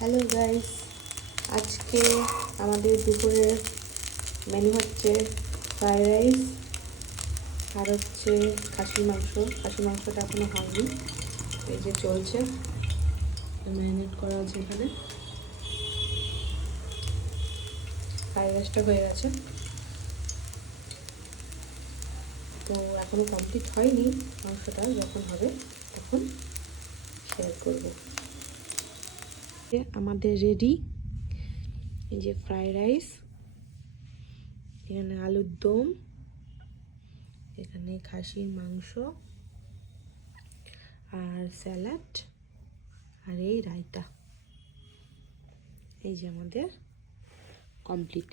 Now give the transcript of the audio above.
Hello guys, আজকে আমাদের দুপুরের মেনু হচ্ছে ফ্রাইড রাইস আর হচ্ছে খাসির মাংসটা এখনো হয়নি, এই যে চলছে, ম্যারিনেট করা আছে। এখানে ফ্রাইড রাইসটা হয়ে গেছে, তো এখনো কমপ্লিট হয়নি। মাংসটা যখন হবে তখন শেয়ার করবো। আমাদের রেডি, এই যে ফ্রাইড রাইস, এখানে আলুর দম, এখানে খাসির মাংস আর স্যালাড আর এই রায়তা, এই যে আমাদের কমপ্লিট।